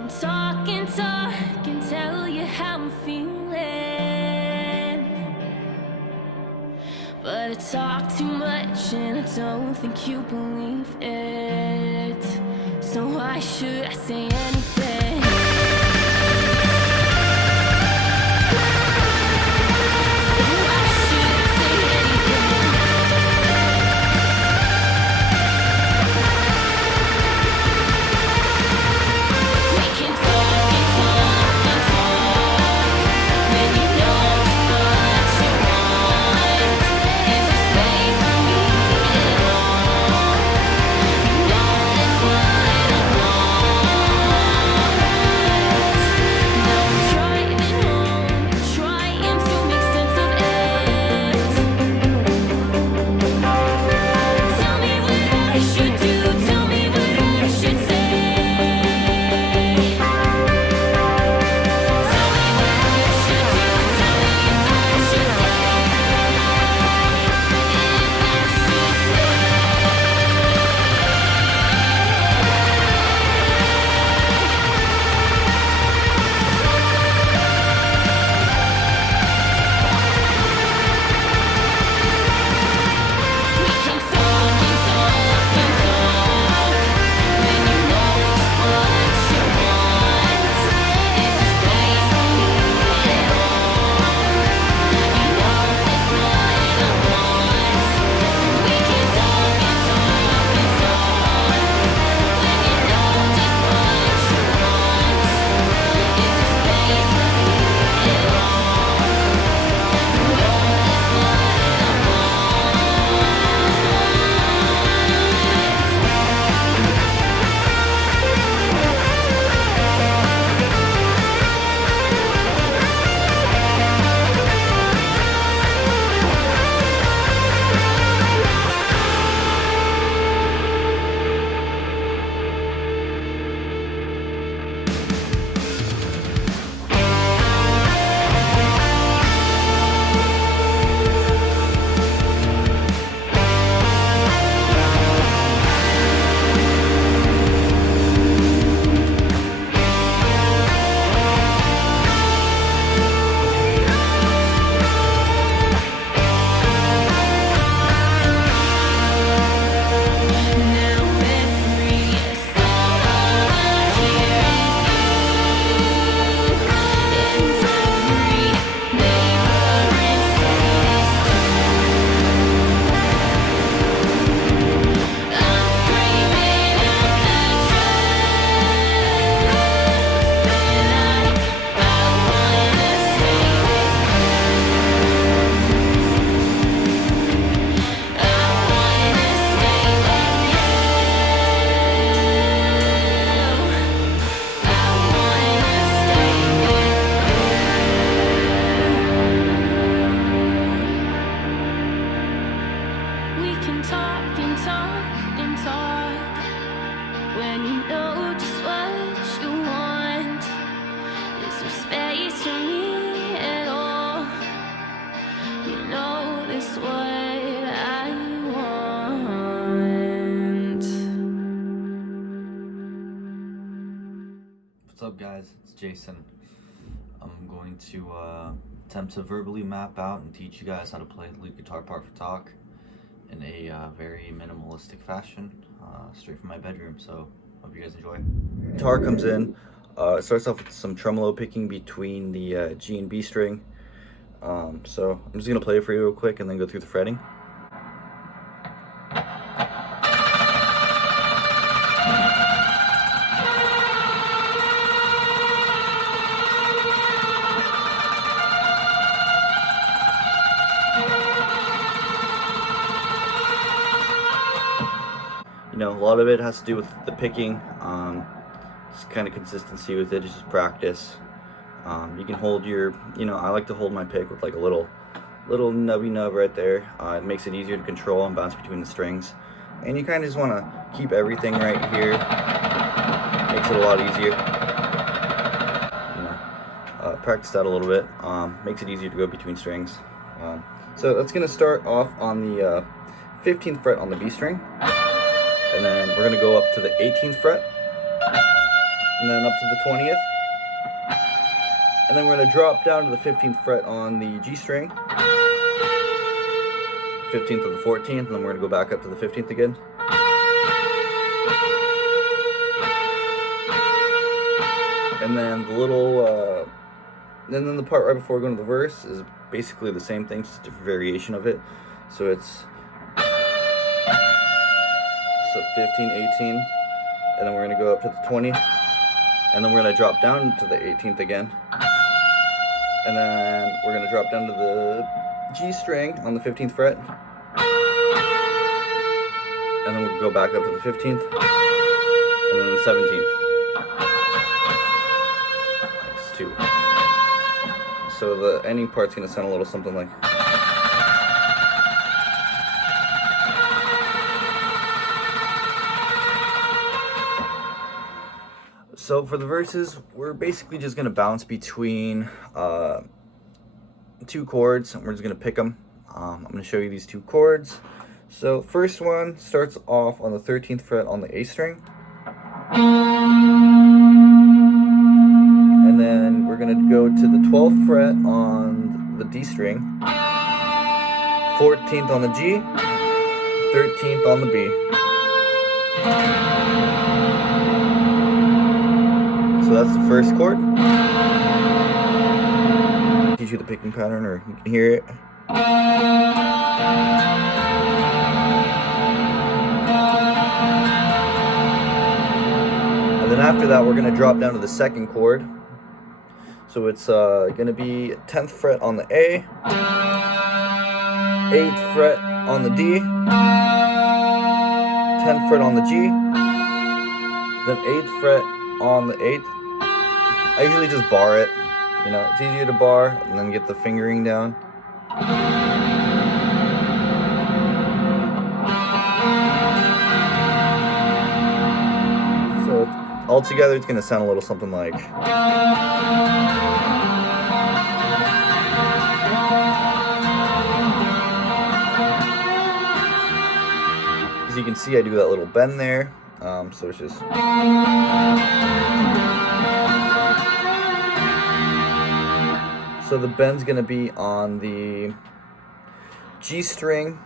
can talk and talk and tell you how I'm feeling, but I talk too much and I don't think you believe it. So why should I say anything? What's up, guys? It's Jason. I'm going to attempt to verbally map out and teach you guys how to play the lead guitar part for Talk in a very minimalistic fashion, straight from my bedroom. So hope you guys enjoy. Guitar comes in. It starts off with some tremolo picking between the G and B string. So I'm just gonna play it for you real quick and then go through the fretting. You know, a lot of it has to do with the picking, just kind of consistency with it, just practice. You can hold your, I like to hold my pick with like a little nubby nub right there. It makes it easier to control and bounce between the strings. And you kind of just want to keep everything right here. Makes it a lot easier. Practice that a little bit. Makes it easier to go between strings. So that's going to start off on the 15th fret on the B string. And then we're going to go up to the 18th fret. and then up to the 20th. And then we're going to drop down to the 15th fret on the G string, 15th to the 14th, and then we're going to go back up to the 15th again. And then the little, and then the part right before going to the verse is basically the same thing, just a different variation of it. So it's 15, 18, and then we're going to go up to the 20, and then we're going to drop down to the 18th again, and then we're going to drop down to the G string on the 15th fret, and then we'll go back up to the 15th, and then the 17th. That's 2. So the ending part's going to sound a little something like... So for the verses, we're basically just going to bounce between 2 chords, and we're just going to pick them. I'm going to show you these 2 chords. So first one starts off on the 13th fret on the A string. And then we're going to go to the 12th fret on the D string, 14th on the G, 13th on the B. So that's the first chord. Teach you the picking pattern, or you can hear it. And then after that, we're going to drop down to the second chord. So it's going to be 10th fret on the A, 8th fret on the D, 10th fret on the G, then 8th fret on the 8th. I usually just bar it, you know, it's easier to bar and then get the fingering down. So all together it's going to sound a little something like... As you can see, I do that little bend there, so it's just... So the bend's going to be on the G string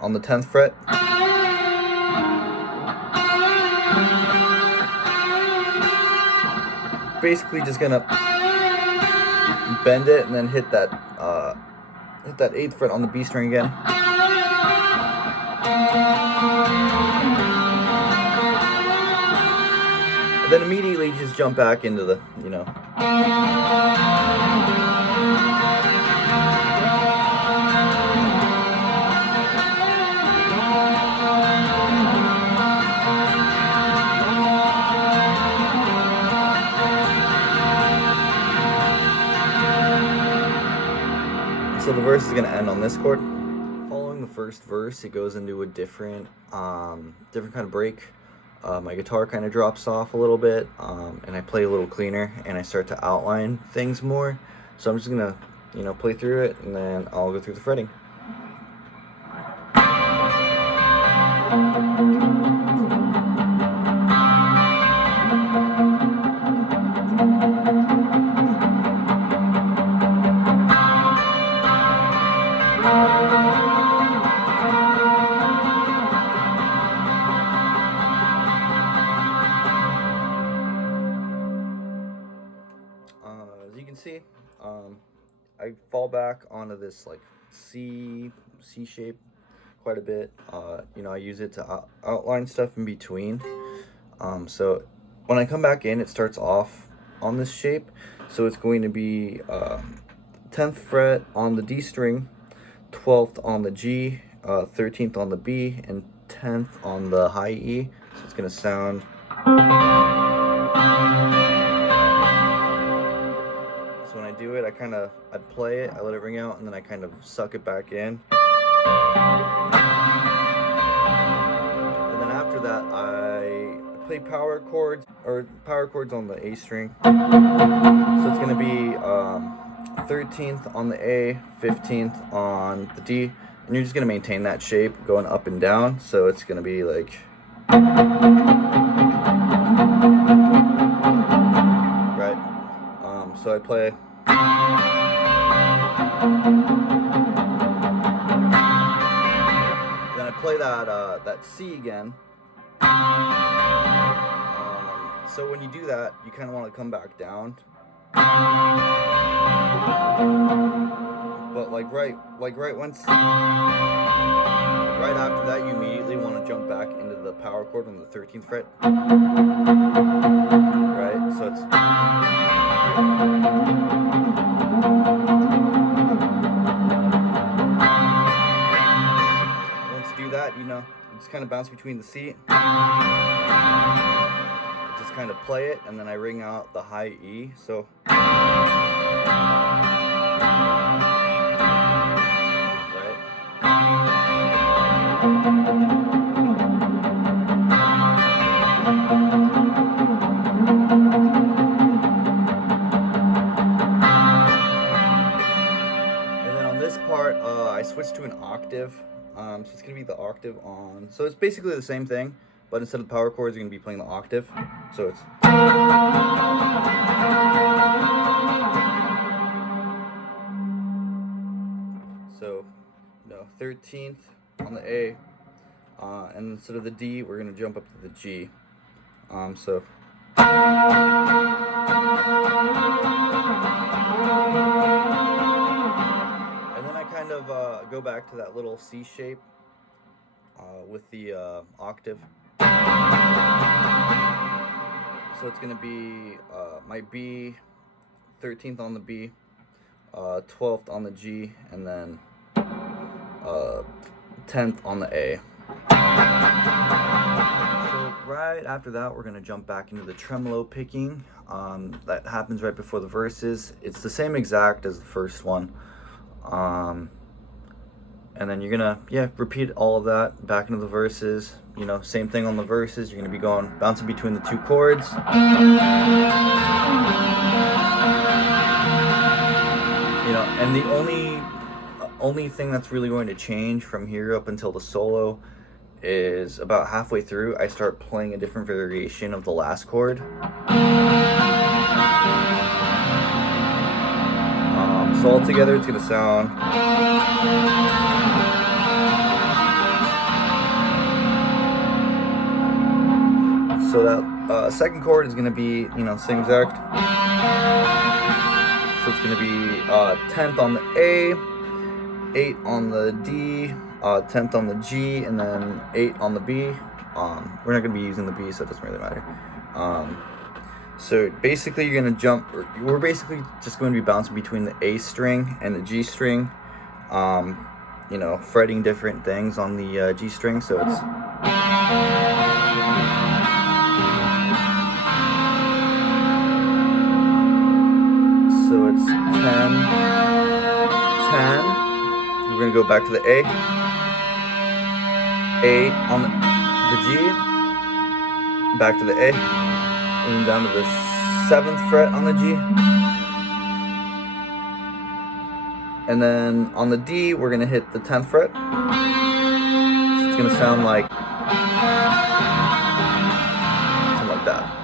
on the 10th fret. Basically just going to bend it and then hit that 8th fret on the B string again. And then immediately just jump back into the, you know. So the verse is going to end on this chord. Following the first verse, it goes into a different kind of break. My guitar kind of drops off a little bit, and I play a little cleaner, and I start to outline things more. So I'm just going to, you know, play through it, and then I'll go through the fretting. As you can see, I fall back onto this like C shape quite a bit. You know, I use it to outline stuff in between. So when I come back in, it starts off on this shape. So it's going to be 10th fret on the D string, 12th on the G, 13th on the B, and 10th on the high E. So it's going to sound... So when I do it, I play it, I let it ring out, and then I kind of suck it back in. And then after that, I play power chords on the A string. So it's going to be 13th on the A, 15th on the D, and you're just going to maintain that shape going up and down. So it's going to be like... So I play. Then I play that C again. So when you do that, you kind of want to come back down. But right after that, you immediately want to jump back into the power chord on the 13th fret. Right? So it's. Once you do that, you just kind of bounce between the C. Just kind of play it, and then I ring out the high E. So. And then on this part, I switched to an octave. So it's going to be the octave on. So it's basically the same thing, but instead of the power chords, you're going to be playing the octave. So it's. So, 13th on the A, and instead of the D, we're going to jump up to the G. So. And then I kind of go back to that little C shape with the octave. So it's going to be my B, 13th on the B, 12th on the G, and then 10th on the A. So right after that, we're going to jump back into the tremolo picking. That happens right before the verses. It's the same exact as the first one. And then you're going to, repeat all of that back into the verses. Same thing on the verses. You're going to be bouncing between the two chords. And the only thing that's really going to change from here up until the solo is about halfway through, I start playing a different variation of the last chord. So all together, it's going to sound. So that second chord is going to be, same exact. So it's going to be 10th on the A, 8 on the D, 10th on the G, and then 8 on the B. We're not going to be using the B, so it doesn't really matter. So basically you're going to jump, we're basically just going to be bouncing between the A string and the G string, fretting different things on the G string, so it's. So it's 10, 10. We're going to go back to the A on the G, back to the A, and down to the 7th fret on the G. And then on the D, we're going to hit the 10th fret. So it's going to sound like something like that.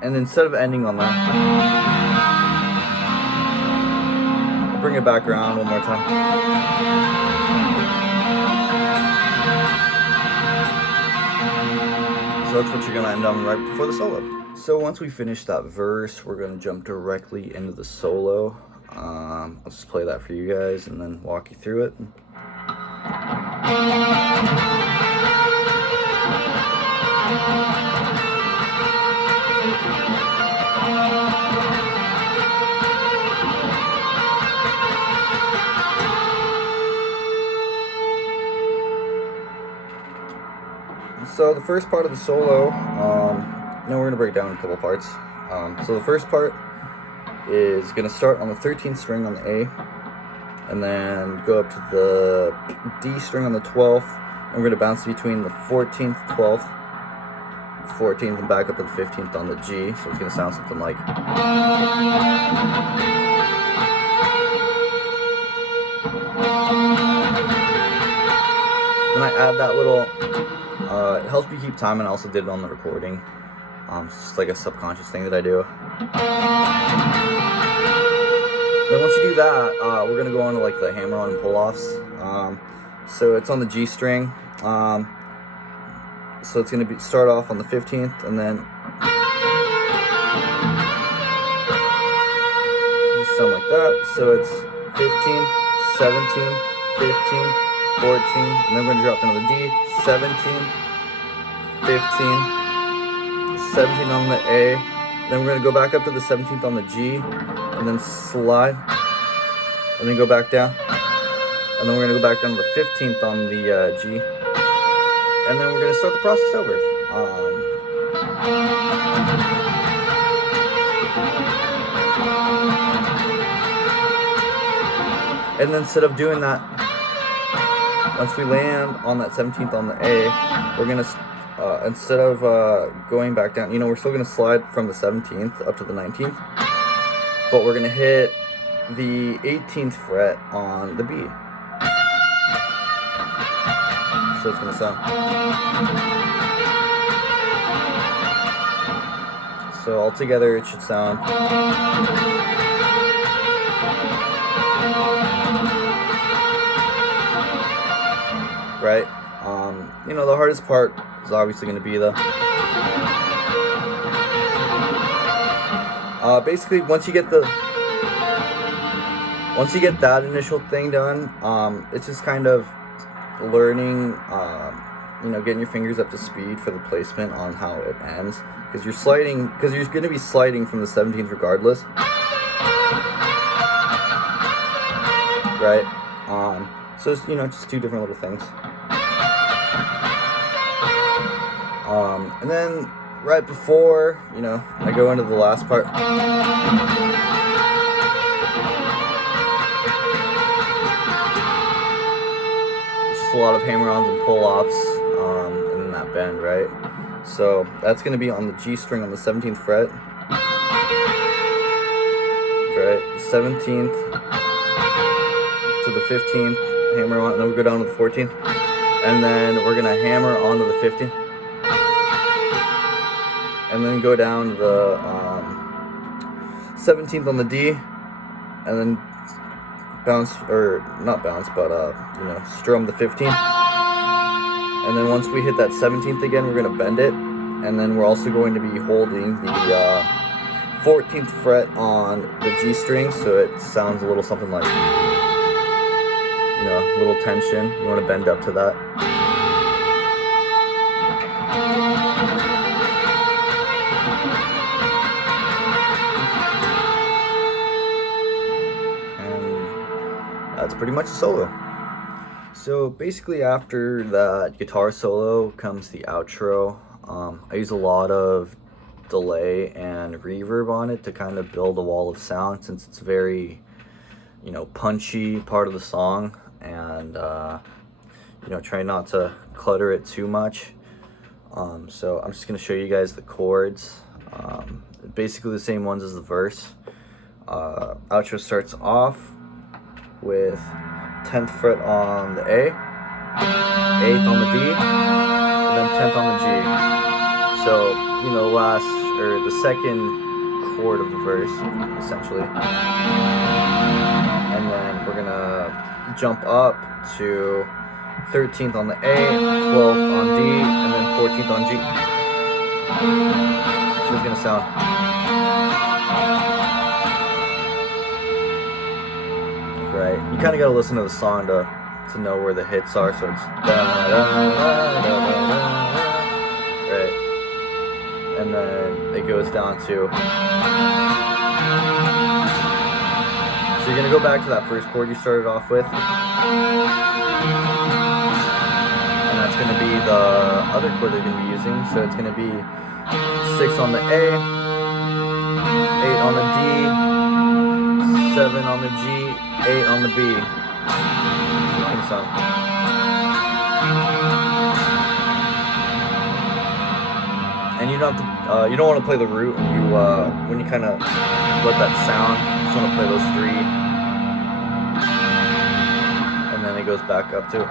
And instead of ending on that, I'll bring it back around one more time. So that's what you're gonna end on right before the solo. So once we finish that verse, we're gonna jump directly into the solo. I'll just play that for you guys and then walk you through it. So the first part of the solo, we're going to break down in a couple parts. So the first part is going to start on the 13th string on the A, and then go up to the D string on the 12th, and we're going to bounce between the 14th, 12th, 14th and back up to the 15th on the G, so it's going to sound something like. Then I add that little, it helps me keep time, and I also did it on the recording. It's just like a subconscious thing that I do. Then once you do that, we're going to go on to like the hammer-on and pull-offs. So it's on the G string. So it's going to start off on the 15th, and then just sound like that. So it's 15, 17, 15, 14, and then we're going to drop down to the D, 17, 15, 17 on the A, then we're going to go back up to the 17th on the G, and then slide, and then go back down, and then we're going to go back down to the 15th on the G, and then we're going to start the process over. And then instead of doing that, once we land on that 17th on the A, we're going to, instead of going back down, we're still going to slide from the 17th up to the 19th, but we're going to hit the 18th fret on the B. So it's going to sound. So altogether it should sound. Right? The hardest part is obviously going to be the. Basically, once you get that initial thing done, it's just kind of learning, getting your fingers up to speed for the placement on how it ends, because you're going to be sliding from the 17th regardless, right? So it's, just two different little things. And then right before, I go into the last part. Just a lot of hammer-ons and pull-offs, and then that bend, right? So that's going to be on the G string on the 17th fret, right? 17th to the 15th, hammer on, and then we go down to the 14th, and then we're going to hammer onto the 15th, and then go down to the 17th on the D, and then bounce, or not bounce, but strum the 15th, and then once we hit that 17th again, we're going to bend it, and then we're also going to be holding the 14th fret on the G string, so it sounds a little something like, a little tension. You want to bend up to that. That's pretty much a solo. So basically after that guitar solo comes the outro. I use a lot of delay and reverb on it to kind of build a wall of sound, since it's a very, punchy part of the song, and try not to clutter it too much. So I'm just going to show you guys the chords. Basically the same ones as the verse. Outro starts off with 10th fret on the A, 8th on the D, and then 10th on the G. So, the second chord of the verse, essentially. And then we're gonna jump up to 13th on the A, 12th on D, and then 14th on G. So it's gonna sound. Right, you kind of got to listen to the song to know where the hits are, so it's right, and then it goes down to, so you're going to go back to that first chord you started off with, and that's going to be the other chord they're going to be using, so it's going to be 6 on the A, 8 on the D, 7 on the G, 8 on the B. So it's gonna sound. And you don't have to, you don't want to play the root when you kind of let that sound. You just want to play those three, and then it goes back up too.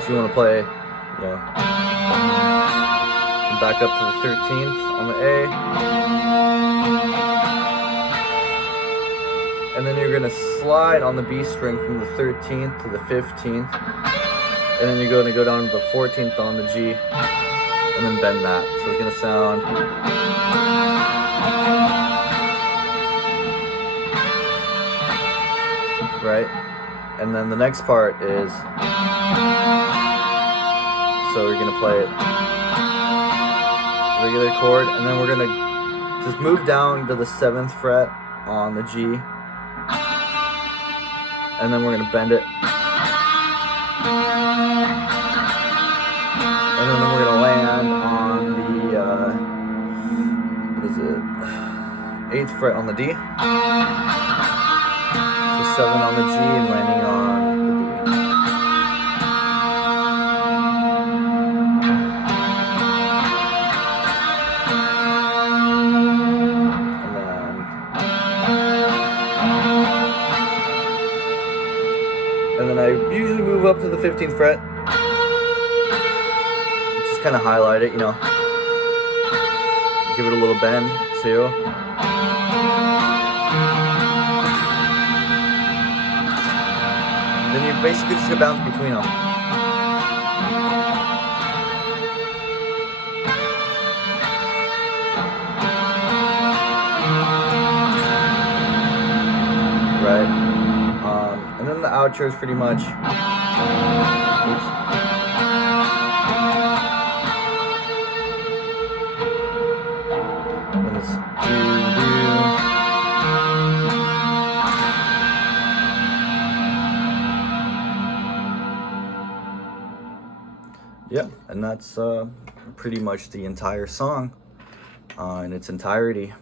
So you want to play, back up to the 13th on the A. And then you're going to slide on the B string from the 13th to the 15th. And then you're going to go down to the 14th on the G. And then bend that. So it's going to sound... right? And then the next part is... so we're going to play it regular chord. And then we're going to just move down to the 7th fret on the G. And then we're going to bend it. And then we're going to land on the, 8th fret on the D. So 7 on the G and landing on the D. And then I usually move up to the 15th fret. Just kind of highlight it, give it a little bend too. And then you basically just bounce between them. Right? And then the outro is pretty much... Yep, and that's pretty much the entire song in its entirety.